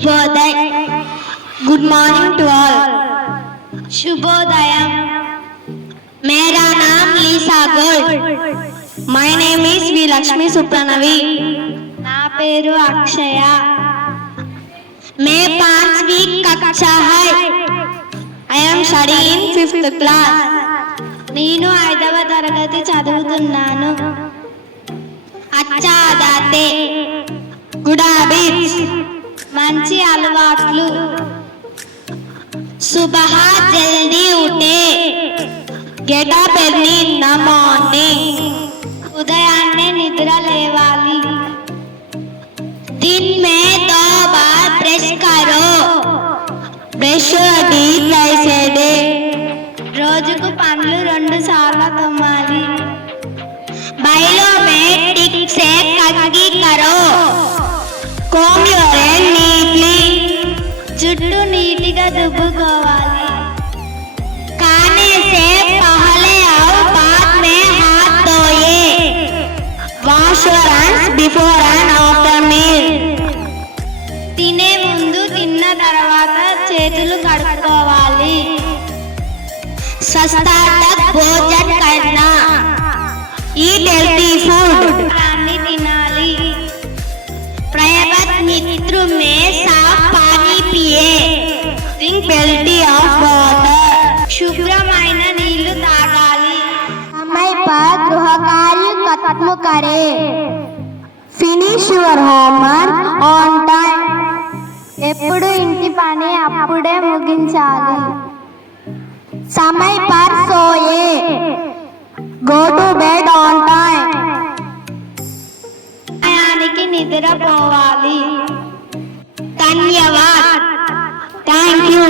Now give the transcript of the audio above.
Shubhoday. Good morning to all శుభోదయం. మేరా నామ్ లీసా gold. My name is V Lakshmi Supranavi నా పేరు అక్షయ. మే పాంచ్వి కక్షా high. I am study in fifth class నేను ఐదవ తరగతి చదువుతున్నాను. అచ్చా దాతే గుడ్ హ్యాబిట్స్ మంచి అలవాట్లు సుబహ జల్దీ ఉటే get up early in the morning ఉదయాన్నే నిద్ర లేవాలి दिन में दो बार ब्रश करो brush teeth twice a day రోజుకు పండ్లు రెండు సార్లు తోమాలి గట్టిగా దుబ్బుకోవాలి కానీ పహలే ఆవు బాత్ మే హాత్ తినే ముందు తిన్న తర్వాత చేతులు కడుక్కోవాలి. సస్తా తక్ తినాలి. ప్రయవత్ మిత్రుమే पर गृह कार्य खत्म करें finish your homework on time ఎప్పుడు ఇంటి పని అప్పుడే ముగించాలి సమయ పర్ సోయే go to bed on time సమయానికి నిద్రపోవాలి ధన్యవాద్ థ్యాంక్ యూ